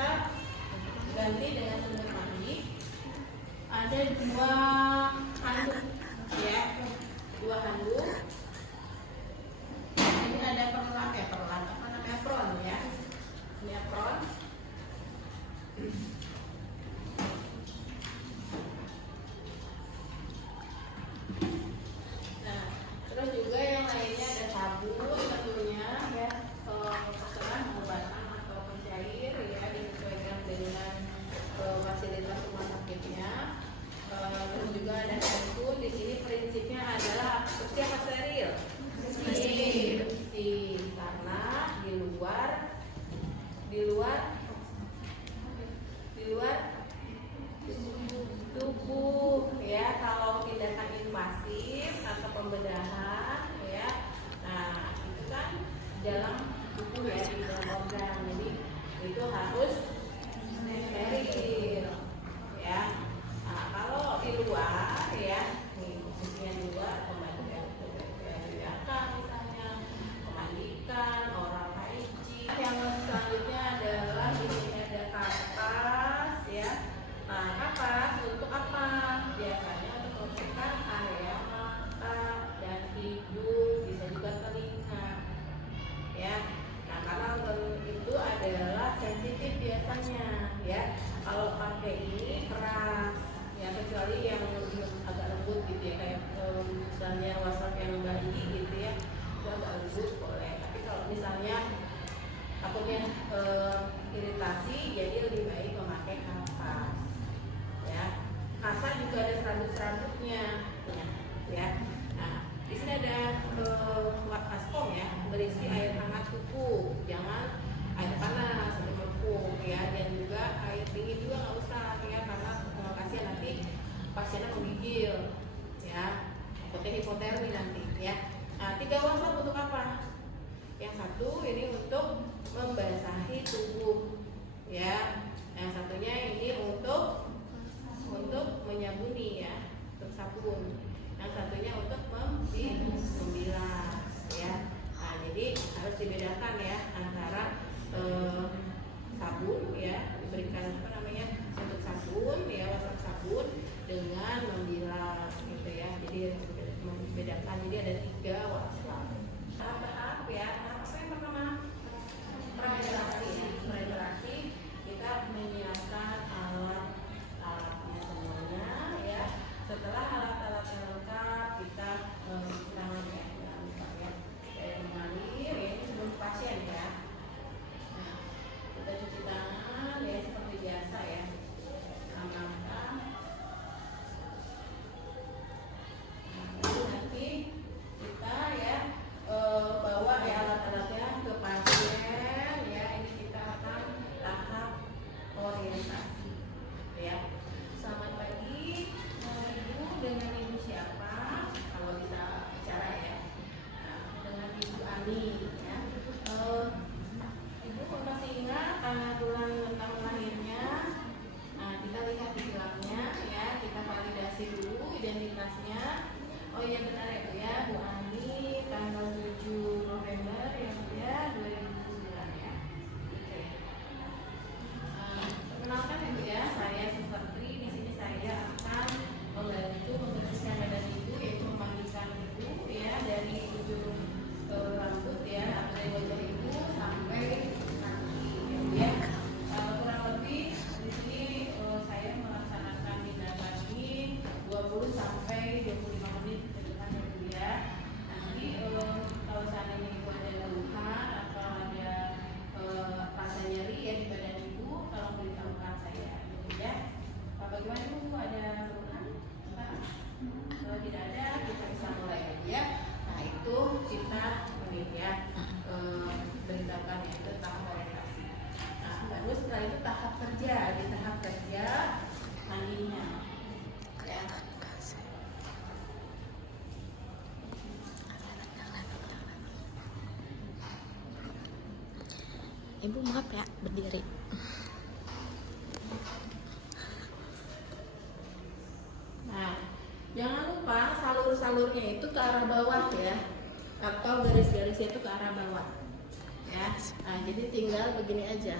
kita ganti dengan sabun mandi. Ada 2 handuk ya, 2 handuk. Ini ada apron ya. Ini apron. Nah, terus juga yang lainnya ada sabun tentunya ya. Kalau terserah mau batang atau pencair ya, disesuaikan dengan fasilitas rumah sakitnya. Terus juga ada sabun. Di sini prinsipnya adalah bersih apa steril? Bersih. Karena di luar tubuh ya, kalau tindakan invasif atau pembedahan ya, nah itu kan dalam tubuh ya, di dalam organ, jadi itu harus steril ya. Nah, kalau di luar ya, nih khususnya di luar, pembantikan misalnya, pemandikan, oral hygiene. Yang selanjutnya adalah di sini ada kapas ya. Nah, kapas untuk apa? Biasanya untuk membersihkan area mata dan hidung, bisa juga telinga ya. Nah, karena itu adalah sensitif biasanya ya. Kalau pakai ini keras ya, kecuali yang agak lembut gitu ya, kayak misalnya wasap yang bayi gitu ya, itu agak lembut boleh. Tapi kalau misalnya takutnya iritasi, jadi lebih baik memakai kapas ya. Kapas juga ada serabut-serabutnya ya. Nah, di sini ada baskom ya, berisi air hangat cukup, jangan air panas atau cukup ya, dan juga air dingin juga nggak usah ya, karena kasihan nanti pasiennya menggigil ya, takutnya hipotermi nanti ya. Nah, 3 wasap untuk apa? Yang satu ini untuk membasahi tubuh ya, yang satunya ini untuk menyabuni ya, untuk sabun, yang satunya untuk membilas ya. Nah, jadi harus dibedakan ya antara sabun ya, diberikan apa namanya, untuk sabun ya, wasap sabun dengan membilas gitu ya. Jadi membedakan, jadi ada 3 wasap. Tahap-tahap ya. Apa yang pertama? Preparasi ya. Preparasi, kita menyiapkan alat-alatnya semuanya ya. Setelah alat-alatnya lengkap, kita cuci tangan ya, jangan lupa ya. Kayak mengalir ya, ini sebelum pasien ya. Nah, kita cuci tangan ya seperti biasa ya. Amankan. Nanti kita ya bawa ya alat-alatnya ke pasien ya. Ini kita akan tahap orientasi ya. Selamat pagi, Ibu, dengan Ibu siapa? Kalau bisa bicara ya. Nah, dengan Ibu Ani ya. Ibu masih ingat tanggal bulan tentang lahirnya? Nah, kita lihat di gelangnya ya, kita validasi dulu identitasnya. Oh iya benar ya Bu ya, Bu Ani tanggal 7 November ya Bu ya, 2009 ya. Oke. Perkenalkan ya Bu ya, saya Suster Tri. Di sini saya akan membantu membersihkan badan Ibu, yaitu memandikan Ibu ya, dari ujung rambut ya, dari wajah Ibu sampai kaki ya Bu ya. Kurang lebih di sini saya melaksanakan dinamagi 20 sampai 25 menit ke depan ya Bu ya. Nanti kalau seandainya Ibu ada keluhan atau ada rasa nyeri ya di badan Ibu, tolong beritahukan saya ya Bu ya. Bagaimana Ibu, ada keluhan? Kalau tidak ada, kita bisa mulai ya Bu ya. Nah, itu kita ya beritahukan ya, itu tahap orientasi. Nah, baru setelah itu tahap kerja. Di tahap kerja mandinya ya. Ibu maaf ya, berdiri. Nah, jangan lupa salur-salurnya itu ke arah bawah ya, atau garis-garisnya itu ke arah bawah ya. Nah, jadi tinggal begini aja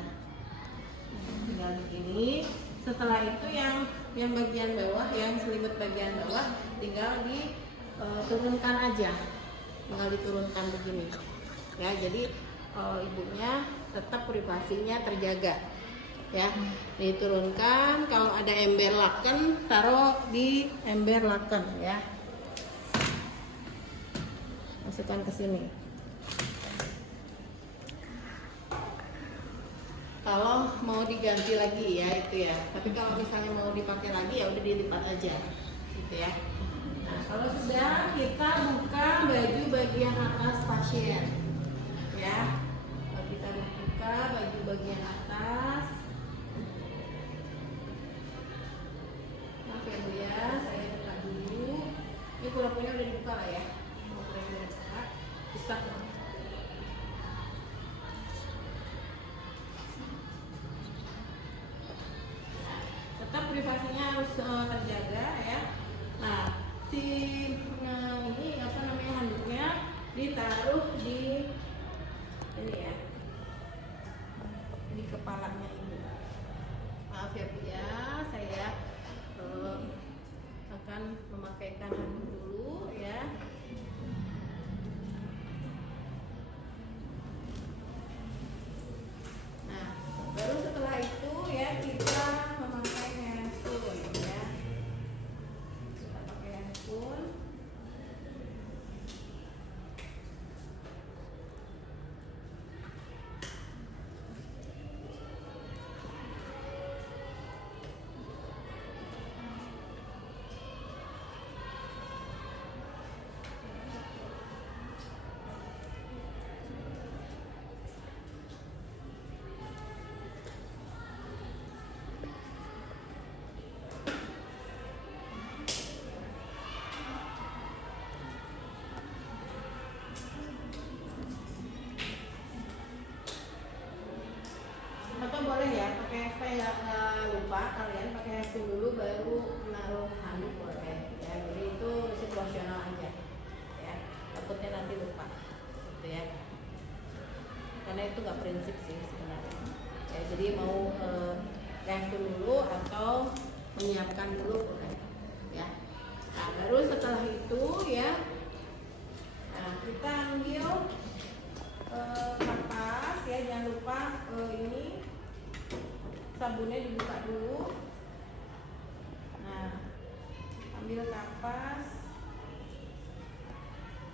Tinggal begini. Setelah itu yang bagian bawah, yang selimut bagian bawah tinggal diturunkan aja. Tinggal diturunkan begini. Ya, jadi ibunya tetap privasinya terjaga. Ya, diturunkan. Kalau ada ember laken, taruh di ember laken ya. Masukkan ke sini. Kalau mau diganti lagi ya itu ya. Tapi kalau misalnya mau dipakai lagi ya udah dilipat aja, gitu ya. Nah, kalau sudah, kita buka baju bagian atas pasien, ya. Kalau kita buka baju bagian atas. Maaf ya Bu ya, saya buka dulu. Ini kurang-kurangnya udah dibuka lah ya. Kurang-kurangnya udah dibuka. Bisa. Tetap privasinya harus terjaga ya. Nah, ini apa namanya, handuknya ditaruh di ini ya, di kepalanya ibu. Maaf ya Bu ya, saya akan memakaikan handuk dulu ya. Nah, baru setelah itu ya kita memakai handphone ya. Kita pakai handphone. Atau boleh ya pakai supaya nggak lupa, kalian pakai handphone dulu baru menaruh handuk boleh ya. Jadi itu situasional aja ya, takutnya nanti lupa gitu ya, karena itu nggak prinsip sih sebenarnya ya. Jadi mau handphone dulu atau menyiapkan dulu boleh ya. Nah, baru setelah itu ya, nah kita ambil kapas ya, jangan lupa ini sabunnya dibuka dulu. Nah, ambil kapas.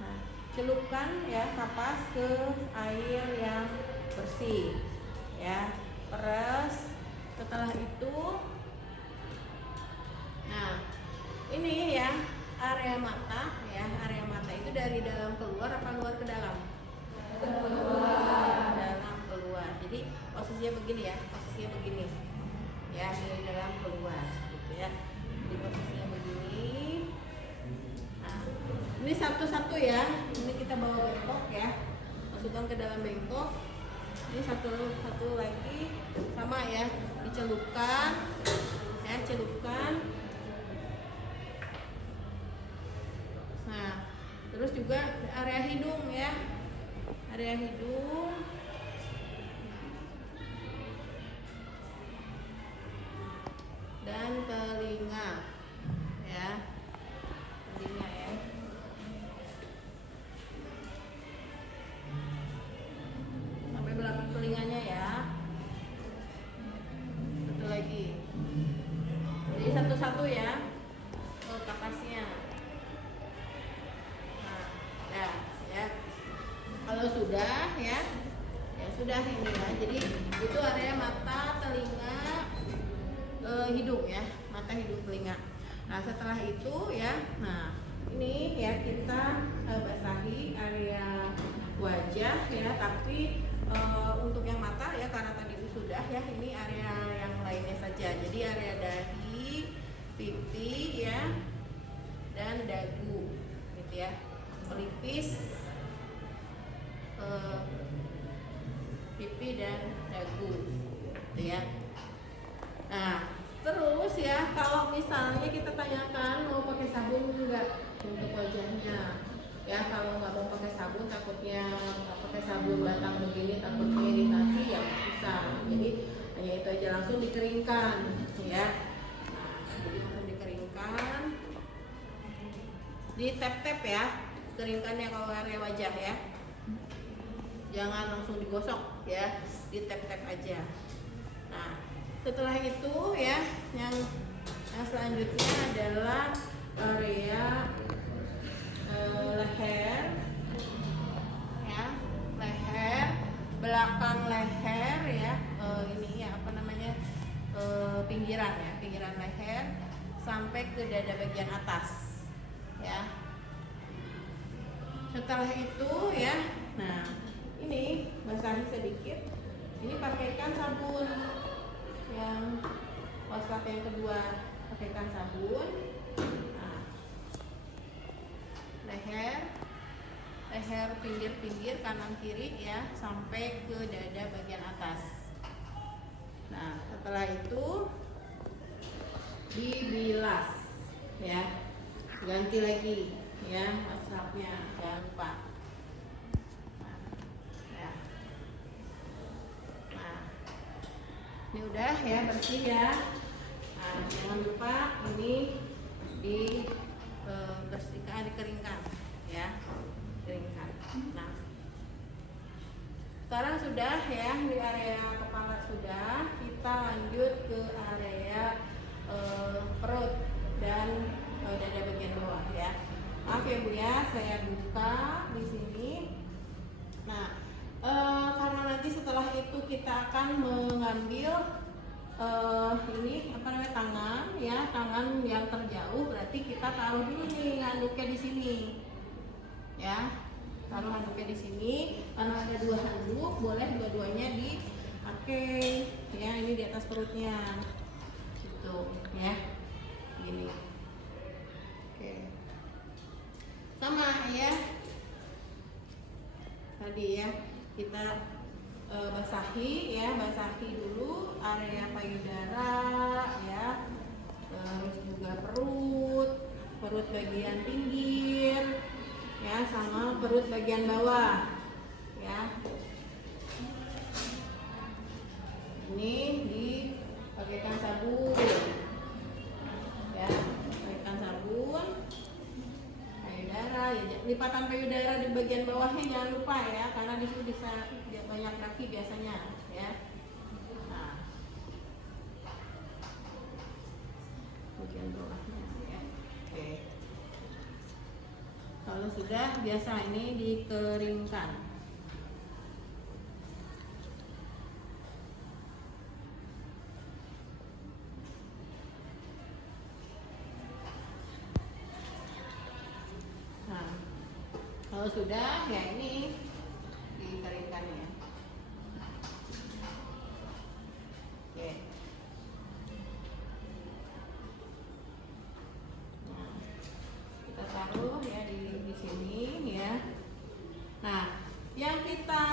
Nah, celupkan ya kapas ke air yang bersih ya, peras. Setelah itu, nah ini ya area mata ya, area mata itu dari dalam keluar apa luar ke dalam? Keluar. Dalam keluar. Jadi posisinya begini ya, posisinya begini ya, dari dalam keluar gitu ya. Jadi posisinya begini. Nah, ini satu-satu ya, ini kita bawa bengkok ya, masukkan ke dalam bengkok. Ini satu lagi sama ya, dicelupkan ya, celupkan. Nah, terus juga area hidung ya, area hidung. Dan telinga ya, telinga ya. Sampai belakang telinganya ya. Satu lagi. Jadi satu-satu ya kapasnya. Nah, ya. Kalau sudah ya, ya sudah ini ya. Jadi itu area mata, telinga, hidung ya, mata, hidung, telinga. Nah setelah itu ya, nah ini ya kita basahi area wajah ya, tapi untuk yang mata ya karena tadi itu sudah ya, ini area yang lainnya saja. Jadi area dahi, pipi ya, dan dagu gitu ya, pelipis, pipi dan dagu gitu ya. Nah terus ya, kalau misalnya kita tanyakan mau pakai sabun enggak untuk wajahnya ya, kalau nggak mau pakai sabun takutnya pakai sabun batang begini takutnya iritasi ya nggak bisa. Jadi hanya itu aja langsung dikeringkan ya. Nah, jadi langsung dikeringkan, di tap-tap ya, keringkannya kalau area wajah ya, jangan langsung digosok ya, di tap-tap aja. Nah, setelah itu ya, yang selanjutnya adalah area leher ya, leher, belakang leher ya, ini ya apa namanya, pinggiran ya, pinggiran leher sampai ke dada bagian atas ya. Setelah itu ya, nah ini basahi sedikit, ini pakaikan sabun yang waskat yang kedua, pakaikan sabun. Nah, leher pinggir-pinggir kanan kiri ya, sampai ke dada bagian atas. Nah, setelah itu dibilas ya, ganti lagi ya wasapnya, jangan lupa. Nah, ini udah ya, bersih ya. Nah, jangan lupa ini bersihkan, dikeringkan ya, keringkan. Nah, sekarang sudah ya, di area kepala sudah, kita lanjut ke area perut dan dada bagian bawah ya. Maaf ya Bu ya, saya buka di sini. Nah, karena nanti setelah itu kita akan mengambil ini apa namanya, tangan ya, tangan yang terjauh, berarti kita taruh dulu nih handuknya di sini ya, taruh handuknya di sini. Karena ada 2 handuk, boleh dua-duanya dipakai ya, ini di atas perutnya gitu ya, gini. Oke, sama ya tadi ya, kita basahi ya, basahi dulu area payudara ya, terus juga perut bagian pinggir ya, sama perut bagian bawah ya. Ini dipakaikan sabun ya, pakaikan sabun payudara ya, lipatan payudara di bagian bawahnya jangan lupa ya, karena di situ bisa banyak kaki biasanya ya. Nah, bagian bawahnya ya. Oke, kalau sudah, biasa ini dikeringkan. Nah, kalau sudah ya, ini dikeringkan ya. Oke. Nah, kita taruh ya di sini ya. Nah, yang kita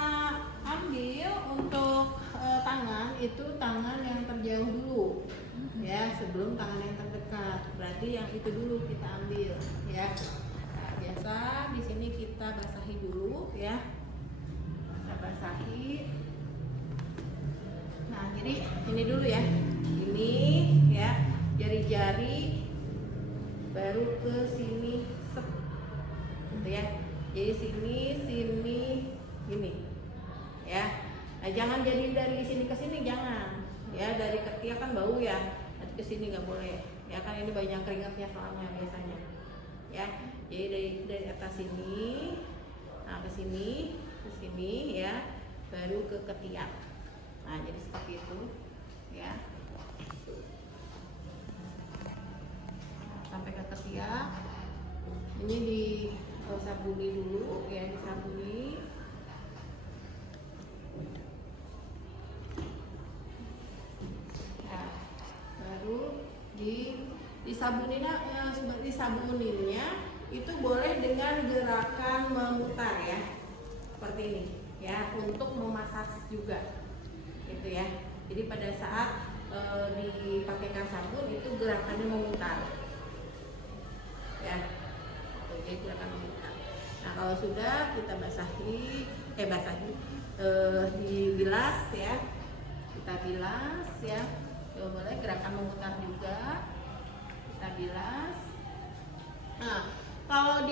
ambil untuk tangan itu tangan yang terjauh dulu ya, sebelum tangan yang terdekat. Berarti yang itu dulu kita ambil ya. Nah, biasa di sini kita basahi dulu ya, kita basahi. Nah, jadi ini dulu ya, ini ya, jari-jari baru ke sini sep, gitu ya. Jadi sini gini ya. Nah, jangan jadi dari sini ke sini, jangan ya, dari ketiak kan bau ya, nanti ke sini nggak boleh ya, kan ini banyak keringatnya soalnya biasanya ya. Jadi dari atas sini, nah ke sini ya, baru ke ketiak. Nah, jadi seperti itu ya. Nah, sampai ke ketiak. Ini disabuni dulu ya, disabuni. Nah, baru disabuninnya itu boleh dengan gerakan memutar ya, seperti ini ya, untuk memasas juga gitu ya. Jadi pada saat dipakaikan sabun itu gerakannya memutar ya, jadi gerakan memutar. Nah, kalau sudah kita dibilas ya. kita bilas ya. Coba boleh gerakan memutar juga, kita bilas. Nah, kalau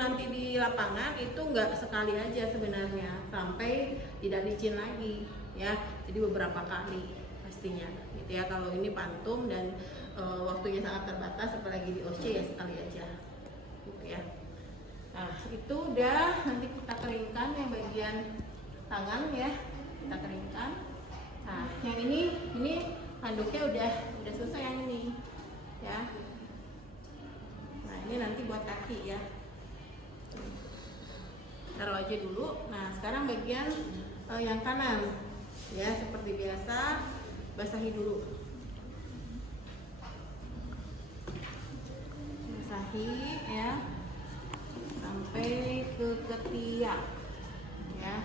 nanti di lapangan itu nggak sekali aja sebenarnya, sampai tidak licin lagi ya. Jadi beberapa kali pastinya gitu ya. Kalau ini pantum dan waktunya sangat terbatas, apalagi di OC ya sekali aja gitu ya. Nah itu udah, nanti kita keringkan yang bagian tangan ya, kita keringkan. Nah yang ini handuknya udah selesai yang ini ya. Nah ini nanti buat kaki ya, taruh aja dulu. Nah sekarang bagian yang kanan ya, seperti biasa basahi dulu, basahi ya sampai ke ketiak ya.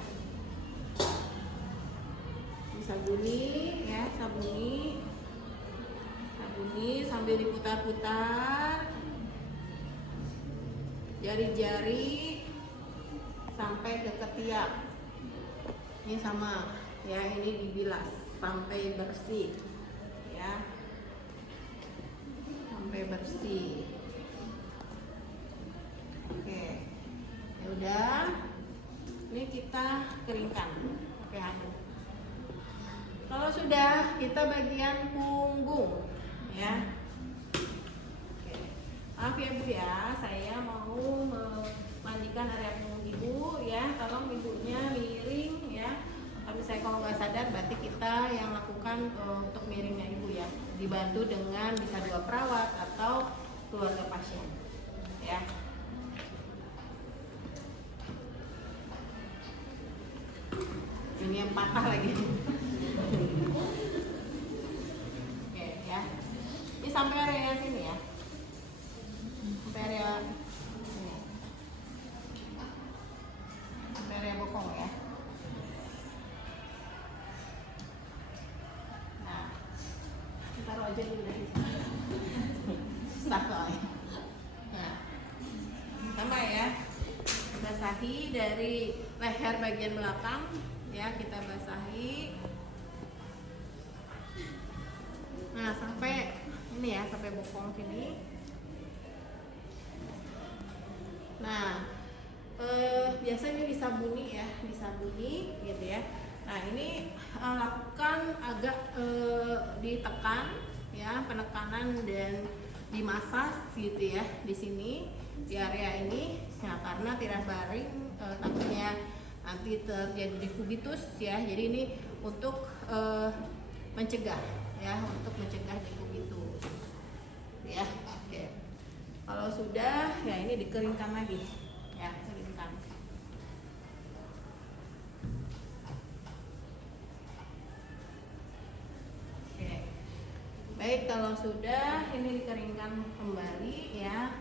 Disabuni ya, sabuni sambil diputar-putar jari-jari sampai ke ketiak. Ini sama ya, ini dibilas sampai bersih ya, sampai bersih. Oke, ya udah, ini kita keringkan pakai handuk. Kalau sudah, kita bagian punggung ya. Oke. Maaf ya Bu ya, saya mau memandikan area punggung Ibu ya. Tolong ibunya miring ya. Kalau nggak sadar, berarti kita yang lakukan untuk miringnya Ibu ya. Dibantu dengan bisa 2 perawat atau keluarga pasien ya. Ini yang patah lagi. Oke ya. Ini sampai area sini ya. Sampai area sini. Sampai area bokong ya. Nah, taruh aja dulu dari sini. Sakai. Nah, sama ya. Basahi dari leher bagian belakang ya, kita basahi. Nah sampai ini ya, sampai bokong sini. Nah biasanya disabuni ya, disabuni gitu ya. Nah ini lakukan agak ditekan ya, penekanan dan dimasas gitu ya di sini, di area ini. Nah karena tiras baring takutnya nanti terjadi dekubitus ya, jadi ini untuk mencegah ya, untuk mencegah dekubitus ya. Oke, kalau sudah ya ini dikeringkan lagi ya, keringkan. Oke, baik, kalau sudah ini dikeringkan kembali ya.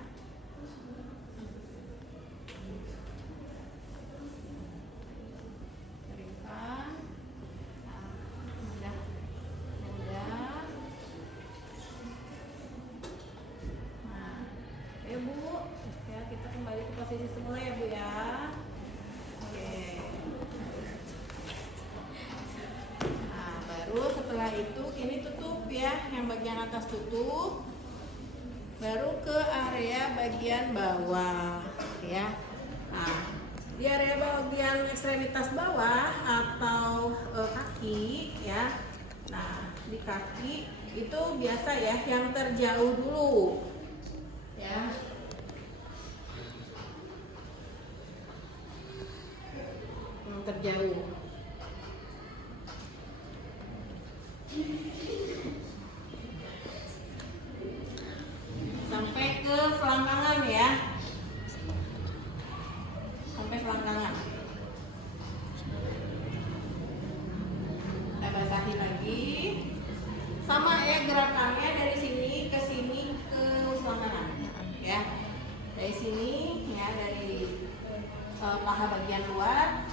Posisi semula ya Bu ya. Oke. Nah baru setelah itu ini tutup ya, yang bagian atas tutup. Baru ke area bagian bawah ya. Nah di area bagian ekstremitas bawah atau kaki ya. Nah di kaki itu biasa ya, yang terjauh dulu ya. Terjauh sampai ke selangkangan ya, sampai selangkangan. Kita basahi lagi, sama ya gerakannya, dari sini ke selangkangan ya, dari sini ya, dari paha bagian luar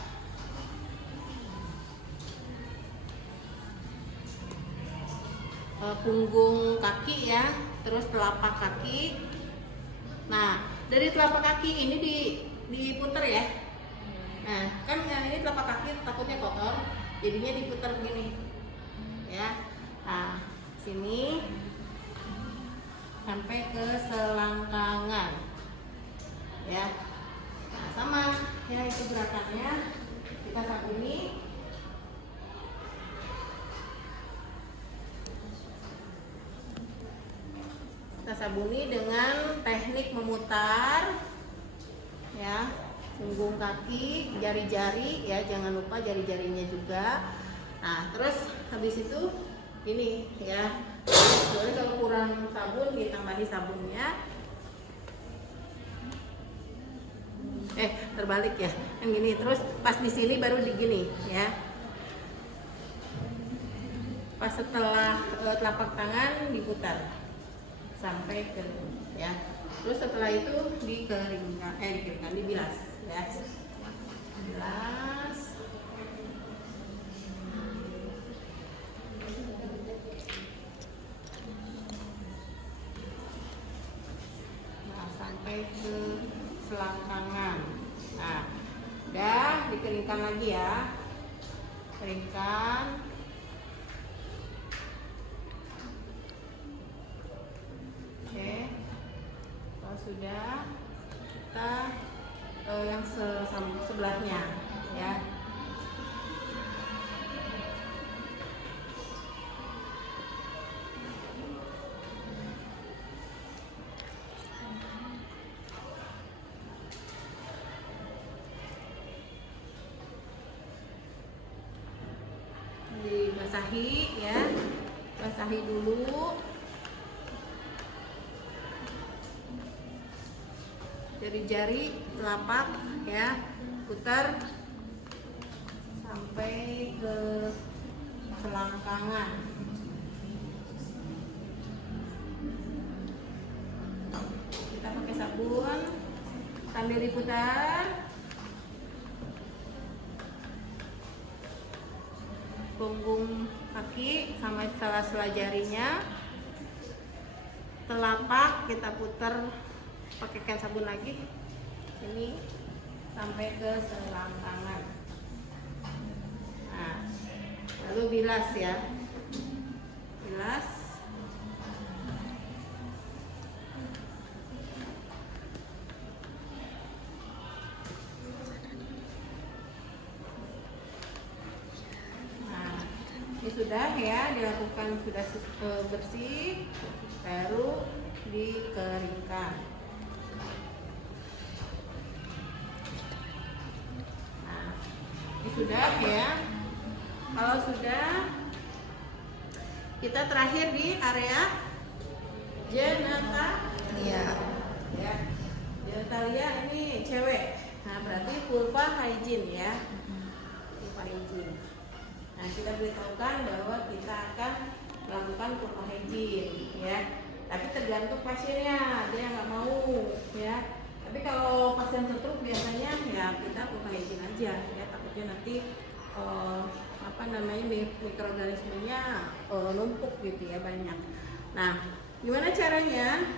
punggung kaki ya, terus telapak kaki. Nah dari telapak kaki ini diputer ya. Nah kan yang ini telapak kaki takutnya kotor, jadinya diputer begini. sini sampai ke selangkangan ya. Nah, sama ya, itu gerakannya. Kita sabuni. Kita sabuni dengan teknik memutar ya, punggung kaki, jari-jari ya, jangan lupa jari-jarinya juga. Nah, terus habis itu ini ya, boleh kalau kurang sabun ditambahi sabunnya. Terbalik ya, yang gini. Terus pas di sini baru digini ya, pas setelah telapak tangan diputar sampai ke ya. Terus setelah itu dikeringkan, dibilas ya, bilas. Nah, sampai ke selangkangan. Nah, udah dikeringkan lagi ya, keringkan. Oke, kalau sudah, kita yang sebelahnya ya. Dibasahi ya, basahi dulu jari-jari telapak ya, putar sampai ke selangkangan. Kita pakai sabun sambil diputar. Punggung kaki sama sela-sela jarinya, telapak kita putar, pakaikan sabun lagi ini sampai ke selangkangan. Nah, lalu bilas ya, bilas. Sudah ya, dilakukan sudah bersih, baru dikeringkan. Nah, ini sudah ya. Kalau sudah, kita terakhir di area genitalia ya. Genitalia ini cewek. Nah, berarti vulva hygiene ya. Vulva hygiene. Nah, kita beritahukan bahwa kita akan melakukan vulva hygiene ya. Tapi tergantung pasiennya, dia nggak mau ya. Tapi kalau pasien stroke biasanya ya kita vulva hygiene aja ya. Takutnya nanti mikroorganismenya numpuk gitu ya, banyak. Nah, gimana caranya?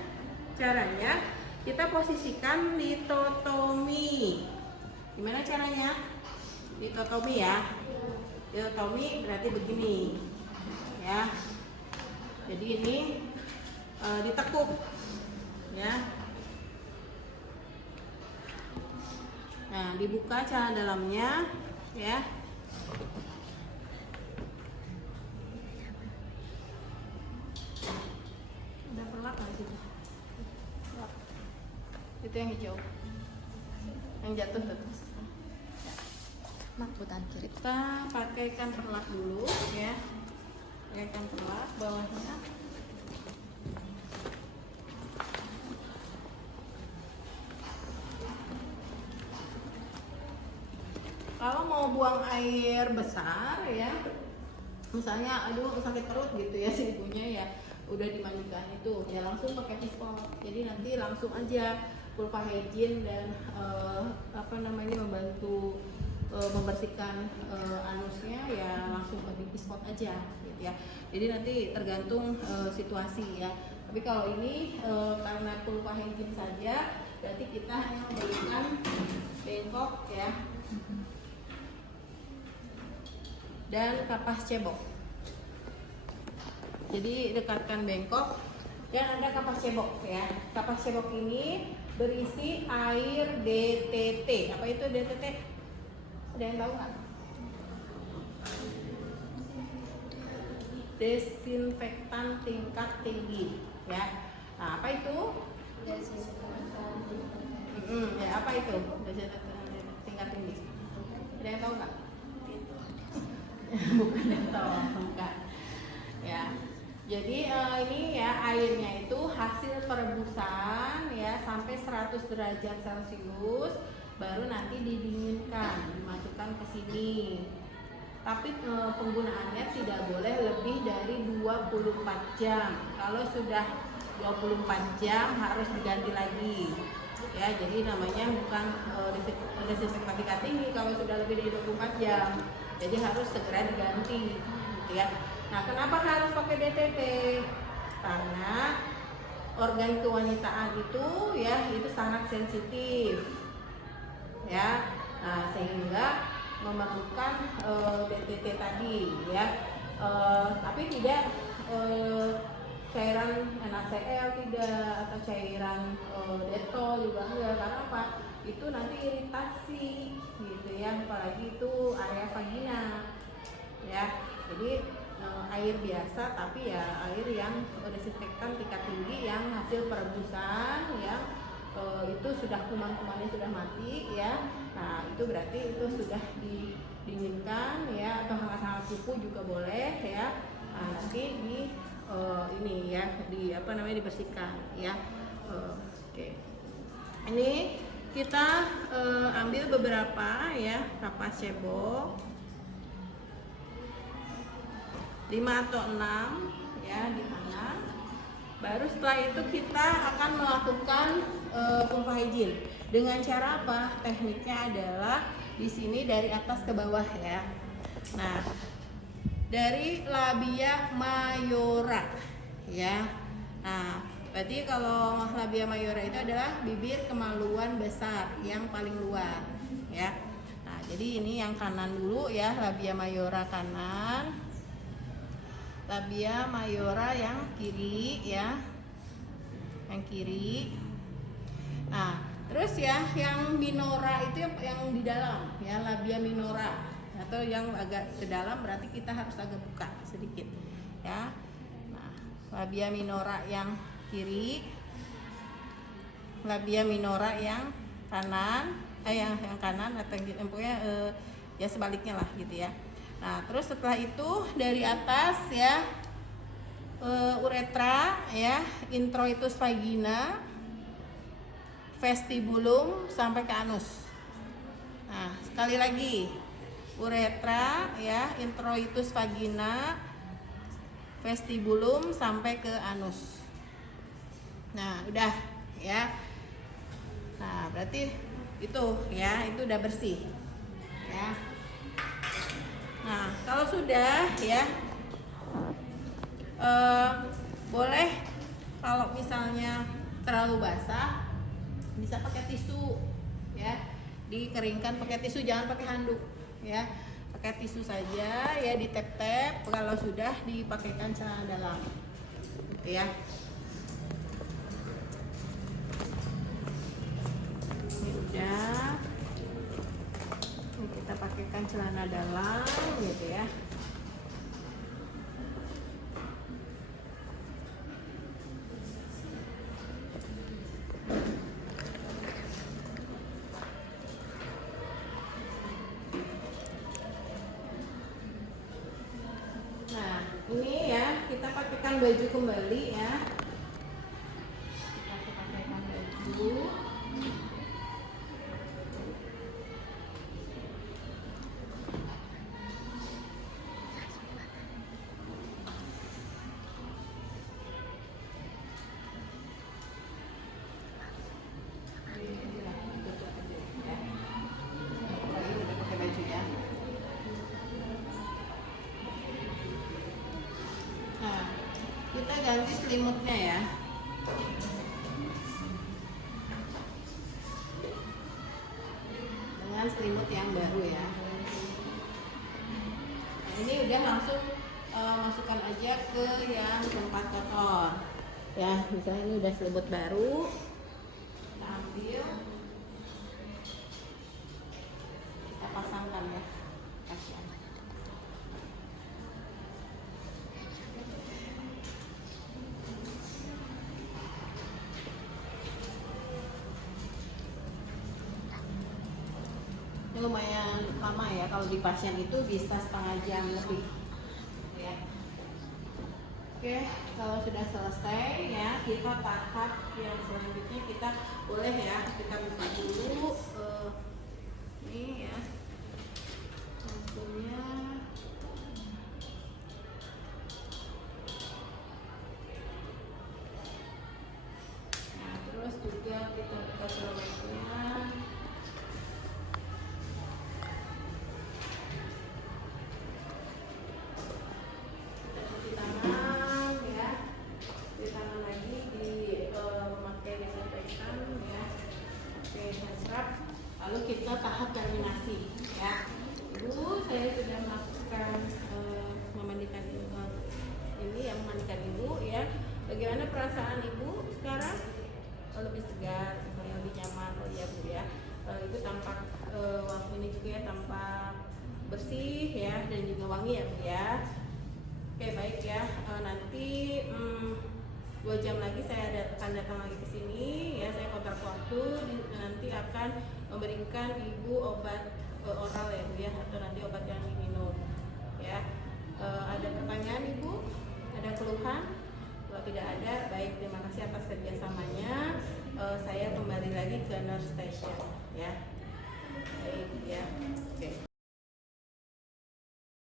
Caranya kita posisikan litotomi. Gimana caranya? Litotomi ya. Litotomi berarti begini ya. Jadi ini ditekuk ya. Nah, dibuka celana dalamnya ya. Udah perlak nggak sih? Itu yang hijau, yang jatuh tuh. Butan kiri. Kita pakaikan perlak dulu ya, pakaikan perlak bawahnya. Kalau mau buang air besar ya, misalnya aduh sakit perut gitu ya si ibunya ya, udah dimandikan itu ya, langsung pakai pispot. Jadi nanti langsung aja vulva hygiene dan membantu membersihkan anusnya ya, langsung ke pispot aja gitu ya. Jadi nanti tergantung situasi ya. Tapi kalau ini karena vulva hygiene saja, berarti kita hanya memberikan bengkok ya dan kapas cebok. Jadi dekatkan bengkok dan ada kapas cebok ya. Kapas cebok ini berisi air DTT. Apa itu DTT? Ada yang tahu nggak? Desinfektan tingkat tinggi ya. Nah, apa itu? Ya apa itu? Desinfektan tingkat tinggi. Ada yang tahu nggak? Bukan detol, bukan. Ya. Jadi ini ya airnya itu hasil perebusan ya sampai 100 derajat Celcius, baru nanti didinginkan, dimasukkan ke sini. Tapi penggunaannya tidak boleh lebih dari 24 jam. Kalau sudah 24 jam harus diganti lagi. Ya, jadi namanya bukan desinfektan tingkat tinggi kalau sudah lebih dari 24 jam. Jadi harus segera diganti, gitu ya. Nah, kenapa harus pakai DTT? Karena organ kewanitaan itu ya itu sangat sensitif, ya. Nah, sehingga memerlukan DTT tadi, ya. Tapi tidak cairan NaCl tidak atau cairan detol juga enggak. Karena apa? Itu nanti iritasi, gitu ya. Apalagi itu area vagina, ya. Jadi air biasa tapi ya air yang desinfektan tingkat tinggi yang hasil perebusan yang itu sudah kuman-kumannya sudah mati ya. Nah, itu berarti itu sudah didinginkan ya, atau hangat-hangat suhu juga boleh ya. Nah, nanti ini ya dibersihkan ya. Oke. Ini kita ambil beberapa ya kapas cebok 5 atau 6 ya di tangan. Baru setelah itu kita akan melakukan vulva hygiene. Dengan cara apa? Tekniknya adalah di sini dari atas ke bawah ya. Nah, dari labia mayora ya. Nah, berarti kalau labia mayora itu adalah bibir kemaluan besar yang paling luar ya. Nah, jadi ini yang kanan dulu ya, labia mayora kanan. Labia mayora yang kiri ya, yang kiri. Nah, terus ya yang minora itu yang di dalam ya, labia minora atau yang agak ke dalam berarti kita harus agak buka sedikit ya. Nah, labia minora yang kiri, labia minora yang kanan, yang kanan atau pokoknya ya sebaliknya lah gitu ya. Nah, terus setelah itu dari atas ya uretra ya, introitus vagina, vestibulum sampai ke anus. Nah, sekali lagi uretra ya, introitus vagina, vestibulum sampai ke anus. Nah, udah ya. Nah, berarti itu ya, itu udah bersih ya. Nah, kalau sudah ya boleh kalau misalnya terlalu basah bisa pakai tisu ya, dikeringkan pakai tisu, jangan pakai handuk ya, pakai tisu saja ya, ditep-tep. Kalau sudah dipakaikan celana dalam gitu ya. Ini udah, ini kita pakaikan celana dalam gitu ya. Nah, ini ya kita pakaikan baju kembali ya. Kita pakaikan baju. Nah, kita ganti selimutnya ya. Dengan selimut yang baru ya. Nah, ini udah langsung masukkan aja ke yang tempat kotor. Ya, misalnya ini udah selimut baru, kita ambil, kita pasangkan ya. Kasihan. Ini lumayan lama ya, kalau di pasien itu bisa setengah jam lebih ya. Oke, kalau sudah selesai ya, kita tahap yang selanjutnya kita boleh ya, kita buka dulu ini ya hasilnya. Nah, terus juga kita buka selebihnya. Lalu kita tahap terminasi ya. Ibu, saya sudah melakukan memandikan ini yang memandikan ibu ya. Bagaimana perasaan ibu sekarang? Lebih segar, lebih nyaman ya bu ya. Ibu tampak waktu ini juga ya, tampak bersih ya, dan juga wangi ya bu ya. Oke baik ya, nanti 2 jam lagi saya akan datang lagi ke sini ya, saya kontrak waktu, nanti akan memberikan ibu obat oral ya bu ya, atau nanti obat yang diminum ya. Ada pertanyaan ibu? Ada keluhan? Kalau tidak ada, baik, terima kasih atas kerjasamanya. Saya kembali lagi ke nurse station ya. Baik ya. Oke.